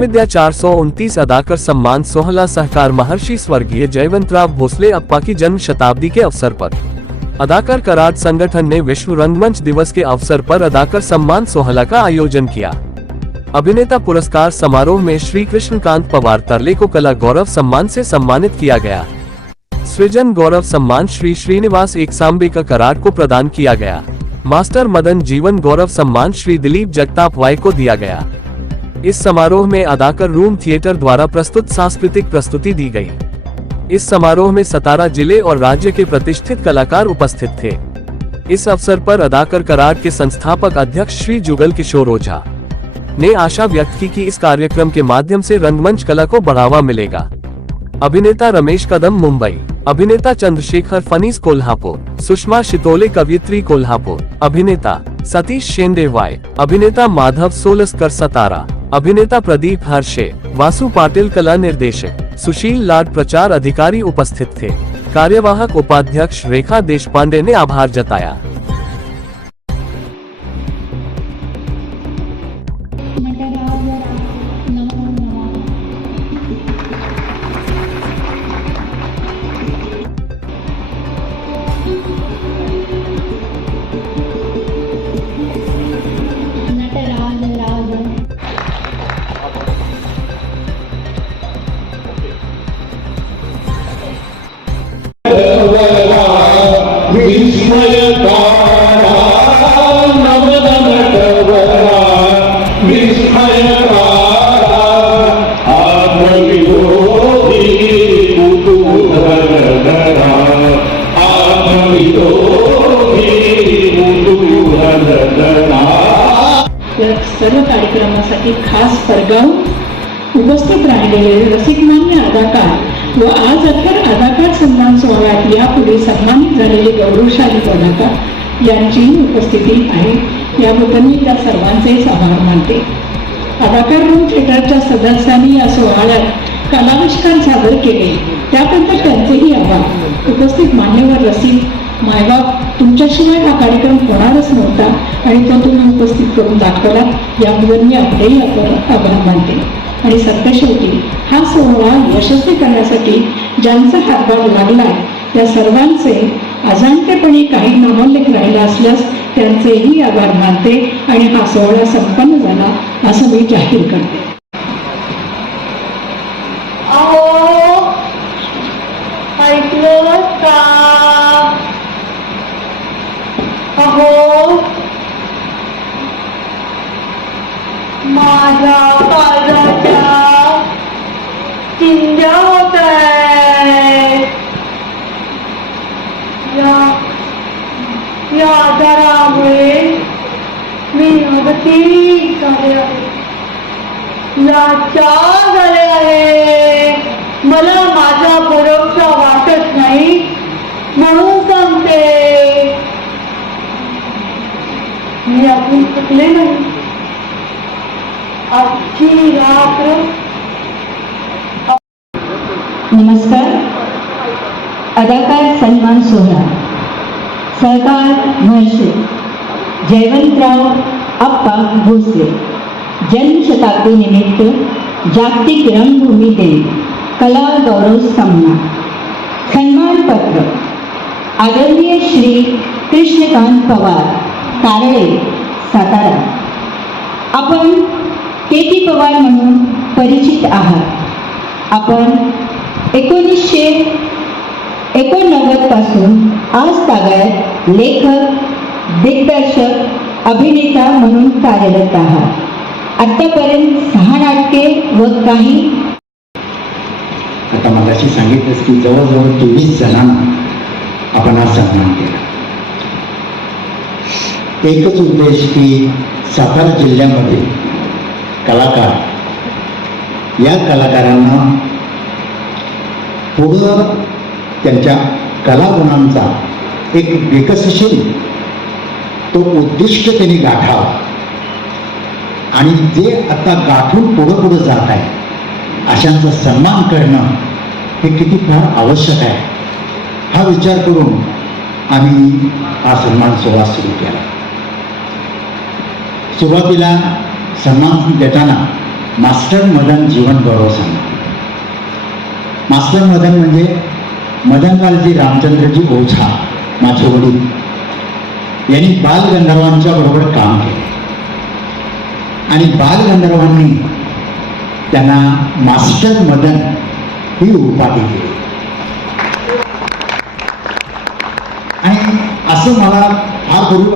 जनविद्या 429 अदाकर सम्मान सोहला सहकार महर्षि स्वर्गीय जयवंतराव भोसले अप्पा की जन्म शताब्दी के अवसर पर अदाकर करार संगठन ने विश्व रंगमंच दिवस के अवसर पर अदाकर सम्मान सोहला का आयोजन किया। अभिनेता पुरस्कार समारोह में श्री कृष्णकांत पवार तरले को कला गौरव सम्मान से सम्मानित किया गया। सृजन गौरव सम्मान श्री श्रीनिवास एकसांबे का करार को प्रदान किया गया। मास्टर मदन जीवन गौरव सम्मान श्री दिलीप जगताप वाई को दिया गया। इस समारोह में अदाकर रूम थिएटर द्वारा प्रस्तुत सांस्कृतिक प्रस्तुति दी गई। इस समारोह में 17 जिले और राज्य के प्रतिष्ठित कलाकार उपस्थित थे। इस अवसर पर अदाकर करार के संस्थापक अध्यक्ष श्री जुगल किशोर ओझा ने आशा व्यक्त की कि इस कार्यक्रम के माध्यम से रंगमंच कला को बढ़ावा मिलेगा। अभिनेता रमेश कदम मुंबई, अभिनेता चंद्रशेखर फनीस कोल्हापुर, सुषमा शितोले कवयित्री कोल्हापुर, अभिनेता सतीश शेंडे वाई, अभिनेता माधव सोलस्कर सतारा, अभिनेता प्रदीप हर्षे, वासु पाटिल कला निर्देशक, सुशील लाड प्रचार अधिकारी उपस्थित थे। कार्यवाहक उपाध्यक्ष रेखा देशपांडे ने आभार जताया। सर्व कार्यक्रमासाठी खास परगाव उपस्थित राहिलेले रसिकमान्य अदाकार व आज अखेर अदाकार सन्मान सोहळ्यात यापुढे सन्मानित झालेले गौरवशाली कलाकार यांची उपस्थिती आहे, याबद्दल मी त्या सर्वांचेच आभार मानते। अदाकार रूम थिएटरच्या सदस्यांनी या सोहळ्यात कलाविष्कार सादर केले त्याबद्दल त्यांचेही आभार। उपस्थित मान्यवर रसिक, मायबाप, तुमच्याशिवाय हा कार्यक्रम होणारच नव्हता आणि तो तुम्ही उपस्थित करून दाखवला, याबद्दल मी आपलेही आभार मानते। आणि सत्यशेवटी हा सोहळा यशस्वी करण्यासाठी ज्यांचा हातभार लागला त्या सर्वांचे अजाणतेपणी काही नामोल्लेख राहिला असल्यास त्यांचेही आभार मानते आणि हा सोहळा संपन्न झाला असं मी जाहीर करते। माझ्या काळजाच्या चिंध्या होत आहे, या आजारामुळे मी अगतिक झाले आहे, लाचार झाले आहे। मला माझा भरोसा वाटत नाही म्हणून सांगते, मी अजून थकले नाही। आजची रात्र। नमस्कार। अदाकार सन्मान सोहळा सहकार महर्षि जयवंतराव अप्पा भोसले जन्मशताब्दी निमित्त जागतिक रंगभूमी दिन कला गौरव सन्मान पत्र आदरणीय श्री कृष्णकांत पवार तारळे सातारा। आपण केटी पवार म्हणून परिचित आहात। आपण 1989 पासून आज तागायत लेखक, दिग्दर्शक, अभिनेता म्हणून कार्यरत आहात। आतापर्यंत 6 नाटके व काही आता मगाशी सांगितलं की जवळजवळ 23 जणांना आपण आज सन्मान केला। एकच उद्देश की सातारा जिल्ह्यामध्ये कलाकार, या कलाकारांना पुढं त्यांच्या कलागुणांचा एक विकसनशील तो उद्दिष्ट त्यांनी गाठावा आणि जे आता गाठून पुढं जात आहे अशांचा सन्मान करणं हे किती फार आवश्यक आहे, हा विचार करून आम्ही हा सन्मान सोहळा सुरू केला। सुरुवातीला सन्मान देताना मास्टर मदन जीवन गौरव सन्मान. मास्टर मदन म्हणजे मदनलालजी रामचंद्रजी ओझा, माझे वडील, यांनी बालगंधर्वांच्या बरोबर काम केले आणि बालगंधर्वांनी त्यांना मास्टर मदन ही उपाधी दिली. आणि असं मला फार करू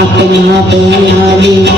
अपना बना ले